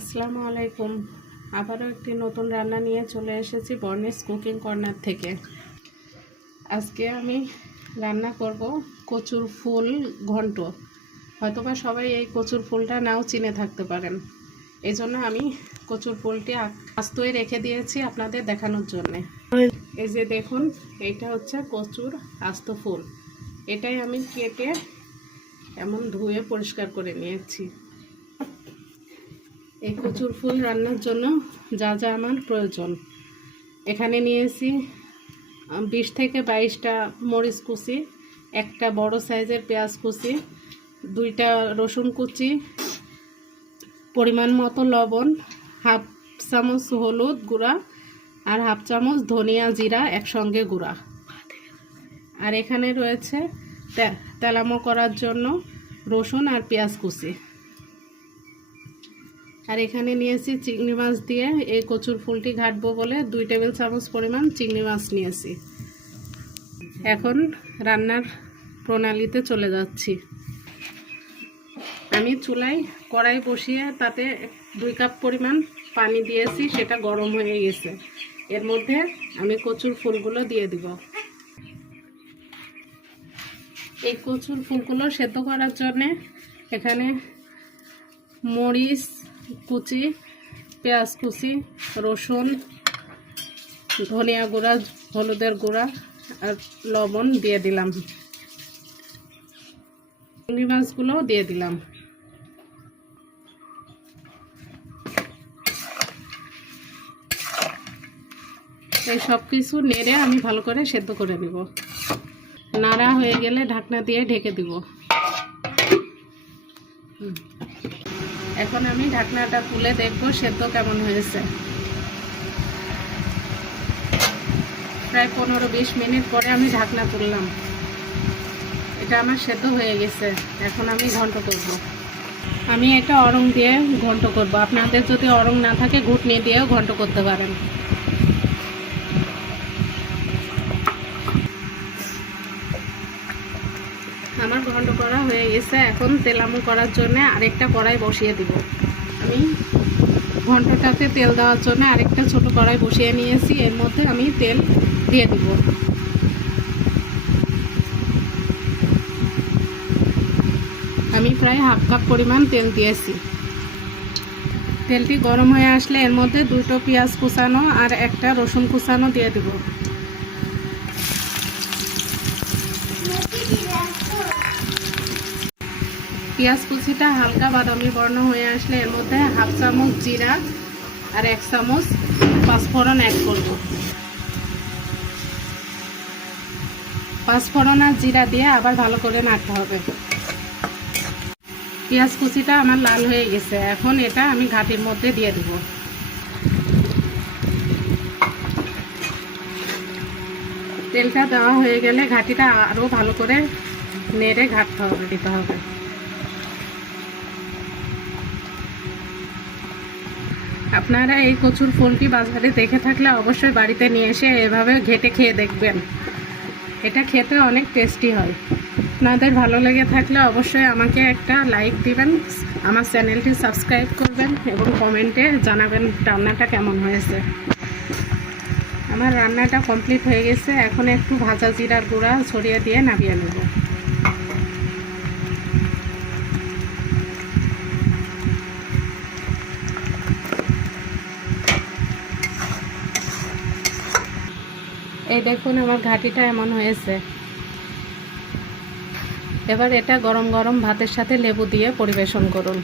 আসসালামু আলাইকুম। আবারও একটি নতুন রান্না নিয়ে চলে এসেছি বর্ণিস কুকিং কর্নার থেকে। আজকে আমি রান্না করব কচুর ফুল ঘন্ট। হয়তোবা সবাই এই কচুর ফুলটা নাও চিনে থাকতে পারেন। এই জন্য আমি কচুর ফুলটি আস্তই রেখে দিয়েছি আপনাদের দেখানোর জন্যে। এই যে দেখুন এটা হচ্ছে কচুর আস্ত ফুল। এটাই আমি কেটে এমন ধুয়ে পরিষ্কার করে নিয়েছি। এই কচুর ফুল রান্নার জন্য যা যা আমার প্রয়োজন। এখানে নিয়েছি বিশ থেকে বাইশটা মরিচ কুচি, একটা বড় সাইজের পেঁয়াজ কুচি, দুইটা রসুন কুচি, পরিমাণ মতো লবণ, হাফ চামচ হলুদ গুঁড়া আর হাফ চামচ ধনিয়া জিরা একসঙ্গে গুঁড়া। আর এখানে রয়েছে তেলামো করার জন্য রসুন আর পেঁয়াজ কুচি। আর এখানে নিয়েছি চিংড়ি মাছ দিয়ে। এই কচুর ফুলটি ঘাটবো বলে দুই টেবিল চামচ পরিমাণ চিংড়ি মাছ নিয়েছি এখন রান্নার প্রণালীতে চলে যাচ্ছি। আমি চুলায় কড়াই বসিয়ে তাতে দুই কাপ পরিমাণ পানি দিয়েছি, সেটা গরম হয়ে গেছে। এর মধ্যে আমি কচুর ফুলগুলো দিয়ে দিব। এই কচুর ফুলগুলো সেদ্ধ করার জন্যে এখানে মরিচ কুচি, পেঁয়াজ কুচি, রসুন, ধনিয়া গুঁড়া, হলুদের গুঁড়া আর লবণ দিয়ে দিলাম। চিংড়ি মাছগুলোও দিয়ে দিলাম। এই সব কিছু নেড়ে আমি ভালো করে সেদ্ধ করে দিব নাড়া হয়ে গেলে ঢাকনা দিয়ে ঢেকে দিব। এখন আমি ঢাকনাটা খুলে দেখব সেদ্ধ কেমন হয়েছে। প্রায় পনেরো বিশ মিনিট পরে আমি ঢাকনা তুললাম এটা আমার সেদ্ধ হয়ে গেছে। এখন আমি ঘন্ট করব। আমি এটা অরং দিয়ে ঘন্ট করব। আপনাদের যদি অরং না থাকে, ঘুটনি দিয়েও ঘন্ট করতে পারেন। আমার ঘন্ট করা হয়ে গেছে, এখন তেলামু করার জন্য আরেকটা কড়াই বসিয়ে দিব। আমি ঘন্টটাতে তেল দেওয়ার জন্য আরেকটা ছোট কড়াই বসিয়ে নিয়েছি, এর মধ্যে আমি তেল দিয়ে দিব। আমি প্রায় হাফ কাপ পরিমাণ তেল দিয়েছি। তেলটি গরম হয়ে আসলে এর মধ্যে দুটো পেঁয়াজ কুচানো আর একটা রসুন কুচানো দিয়ে দিব। পেঁয়াজ কুচিটা হালকা বাদামি বর্ণ হয়ে আসলে এর মধ্যে হাফ চামচ জিরা আর এক চামচ পাঁচফোড়ন অ্যাড করব। পাঁচফোড়ন আর জিরা দিয়ে আবার ভালো করে নাড়তে হবে। পেঁয়াজ কুচিটা আমার লাল হয়ে গেছে। এখন এটা আমি ঘাটির মধ্যে দিয়ে দেব। তেলটা দেওয়া হয়ে গেলে ঘাটিটা আরও ভালো করে নেড়ে ঘাটতে হবে, দিতে হবে। আপনারা এই কচুর ফুলটি বাজারে দেখে থাকলে অবশ্যই বাড়িতে নিয়ে এসে এভাবে ঘেটে খেয়ে দেখবেন। এটা খেতে অনেক টেস্টি হয়। আপনাদের ভালো লেগে থাকলে অবশ্যই আমাকে একটা লাইক দিবেন, আমার চ্যানেলটি সাবস্ক্রাইব করবেন এবং কমেন্টে জানাবেন রান্নাটা কেমন হয়েছে। আমার রান্নাটা কমপ্লিট হয়ে গেছে, এখন একটু ভাজা জিরার গুঁড়া ছড়িয়ে দিয়ে নামিয়ে নেব। এই দেখুন আমার ঘাটিটা এমন হয়েছে। এবার এটা গরম গরম ভাতের সাথে লেবু দিয়ে পরিবেশন করুন।